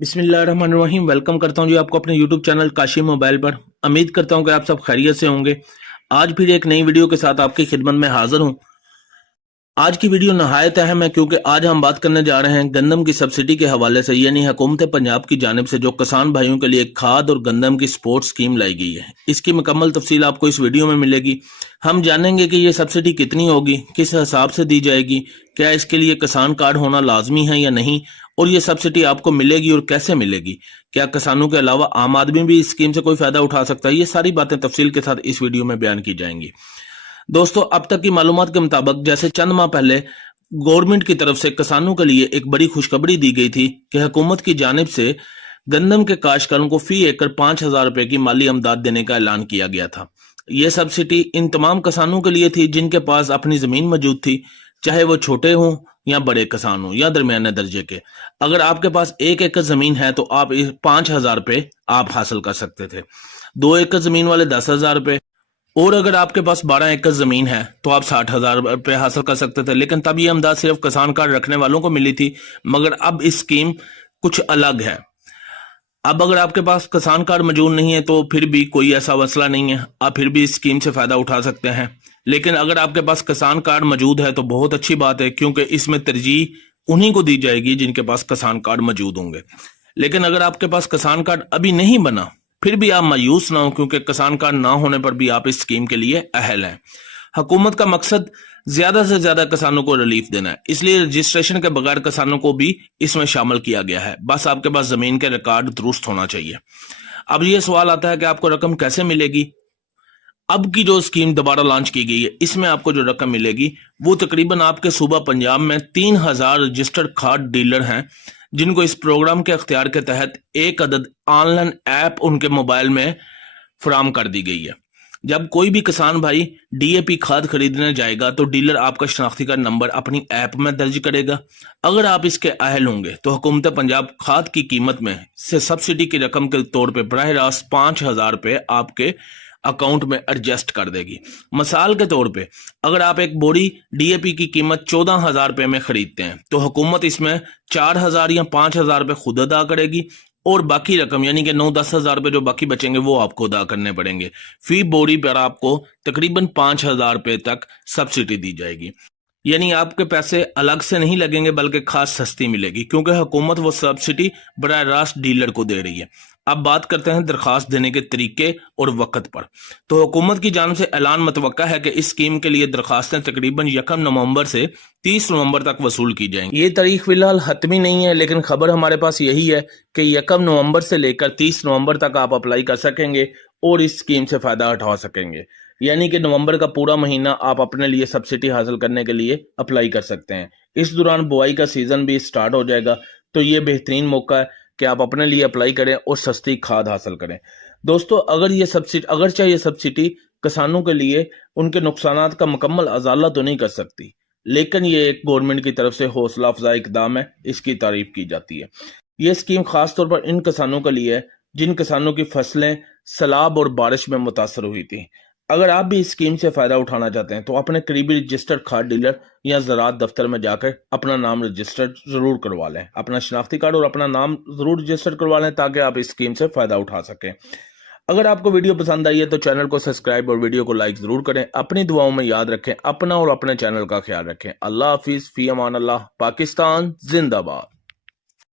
बिस्मिल्लाहिर्रहमानिर्रहीम। वेलकम करता हूं जी आपको अपने YouTube चैनल काशी मोबाइल पर। उम्मीद करता हूं कि आप सब खैरियत से होंगे। आज फिर एक नई वीडियो के साथ आपकी खिदमत में हाजिर हूं। आज की वीडियो नहायत अहम है क्योंकि आज हम बात करने जा रहे हैं गंदम की सब्सिडी के हवाले से, यानी हुकूमत पंजाब की जानिब से जो किसान भाइयों के लिए खाद और गंदम की सपोर्ट स्कीम लाई गई है। इसकी मुकम्मल तफसील आपको इस वीडियो में मिलेगी। हम जानेंगे कि ये सब्सिडी कितनी होगी, किस हिसाब से दी जाएगी, क्या इसके लिए किसान कार्ड होना लाजमी है या नहीं, और ये सब्सिडी आपको मिलेगी और कैसे मिलेगी, क्या किसानों के अलावा आम आदमी भी इस स्कीम से कोई फायदा उठा सकता है। ये सारी बातें तफसील के साथ इस वीडियो में बयान की जाएंगी। दोस्तों, अब तक की मालूमात के मुताबिक जैसे चंद माह पहले गवर्नमेंट की तरफ से किसानों के लिए एक बड़ी खुशखबरी दी गई थी कि हुकूमत की जानिब से गंदम के काश्तकारों को फी एकड़ 5,000 रुपए की माली इमदाद देने का ऐलान किया गया था। यह सब्सिडी इन तमाम किसानों के लिए थी जिनके पास अपनी जमीन मौजूद थी, चाहे वो छोटे हों या बड़े किसान हों या दरमियाने दर्जे के। अगर आपके पास 1 एकड़ जमीन है तो आप 5,000 रुपए आप हासिल कर सकते थे। 2 एकड़ जमीन वाले 10,000 रुपए, और अगर आपके पास 12 एकड़ जमीन है तो आप 60,000 रुपए हासिल कर सकते थे। लेकिन तब यह इमदाद सिर्फ किसान कार्ड रखने वालों को मिली थी, मगर अब इस स्कीम कुछ अलग है। अब अगर आपके पास किसान कार्ड मौजूद नहीं है तो फिर भी कोई ऐसा मसला नहीं है, आप फिर भी इस स्कीम से फायदा उठा सकते हैं। लेकिन अगर आपके पास किसान कार्ड मौजूद है तो बहुत अच्छी बात है, क्योंकि इसमें तरजीह उन्हीं को दी जाएगी जिनके पास किसान कार्ड मौजूद होंगे। लेकिन अगर आपके पास किसान कार्ड अभी नहीं बना, फिर भी आप मायूस ना हो, क्योंकि किसान कार्ड ना होने पर भी आप इस स्कीम के लिए अहल हैं। हुकूमत का मकसद ज्यादा से ज्यादा किसानों को रिलीफ देना है, इसलिए रजिस्ट्रेशन के बगैर किसानों को भी इसमें शामिल किया गया है। बस आपके पास जमीन के रिकॉर्ड दुरुस्त होना चाहिए। अब ये सवाल आता है कि आपको रकम कैसे मिलेगी। अब की जो स्कीम दोबारा लॉन्च की गई है, इसमें आपको जो रकम मिलेगी वो तकरीबन आपके सूबा पंजाब में 3,000 रजिस्टर्ड खाद डीलर हैं जिनको इस प्रोग्राम के अख्तियार के तहत एक अदद ऑनलाइन ऐप उनके मोबाइल में फराम कर दी गई है। जब कोई भी किसान भाई डीएपी खाद खरीदने जाएगा तो डीलर आपका शनाख्ती कार्ड नंबर अपनी ऐप में दर्ज करेगा। अगर आप इसके अहल होंगे तो हुकूमत पंजाब खाद की कीमत में से सब्सिडी की रकम के तौर पर बराह रास्त 5,000 रुपए आपके अकाउंट में एडजस्ट कर देगी। मिसाल के तौर पे अगर आप एक बोरी डीएपी की कीमत 14,000 रुपए में खरीदते हैं तो हुकूमत इसमें 4,000 या 5,000 रुपए खुद अदा करेगी, और बाकी रकम यानी कि 9-10 हजार रुपए जो बाकी बचेंगे वो आपको अदा करने पड़ेंगे। फी बोरी पर आपको तकरीबन 5,000 रुपए तक सब्सिडी दी जाएगी, यानी आपके पैसे अलग से नहीं लगेंगे बल्कि खास सस्ती मिलेगी, क्योंकि हुकूमत वो सब्सिडी बराह रास्त डीलर को दे रही है। अब बात करते हैं दरखास्त देने के तरीके और वक्त पर। तो हुकूमत की जानिब से ऐलान मुतवक्का है कि इस स्कीम के लिए दरखास्तें तकरीबन 1 नवंबर से 30 नवंबर तक वसूल की जाएंगी। ये तारीख फिलहाल हतमी नहीं है, लेकिन खबर हमारे पास यही है कि 1 नवंबर से लेकर 30 नवंबर तक आप अप्लाई कर सकेंगे और इस स्कीम से फायदा उठा सकेंगे। यानी कि नवंबर का पूरा महीना आप अपने लिए सब्सिडी हासिल करने के लिए अप्लाई कर सकते हैं। इस दौरान बुआई का सीजन भी स्टार्ट हो जाएगा, तो ये बेहतरीन मौका है कि आप अपने लिए अप्लाई करें और सस्ती खाद हासिल करें। दोस्तों, अगरचे ये सब्सिडी किसानों के लिए उनके नुकसानात का मुकम्मल अजाला तो नहीं कर सकती, लेकिन ये एक गवर्नमेंट की तरफ से हौसला अफजा इकदाम है, इसकी तारीफ की जाती है। ये स्कीम खास तौर पर इन किसानों के लिए है जिन किसानों की फसलें सैलाब और बारिश में मुतासर हुई थी। अगर आप भी इस स्कीम से फायदा उठाना चाहते हैं तो अपने करीबी रजिस्टर्ड खाद डीलर या ज़राअत दफ्तर में जाकर अपना नाम रजिस्टर्ड जरूर करवा लें। अपना शनाख्ती कार्ड और अपना नाम जरूर रजिस्टर करवा लें ताकि आप इस स्कीम से फायदा उठा सकें। अगर आपको वीडियो पसंद आई है तो चैनल को सब्सक्राइब और वीडियो को लाइक जरूर करें। अपनी दुआओं में याद रखें, अपना और अपने चैनल का ख्याल रखें। अल्लाह हाफिज, फी अमान अल्लाह, पाकिस्तान जिंदाबाद।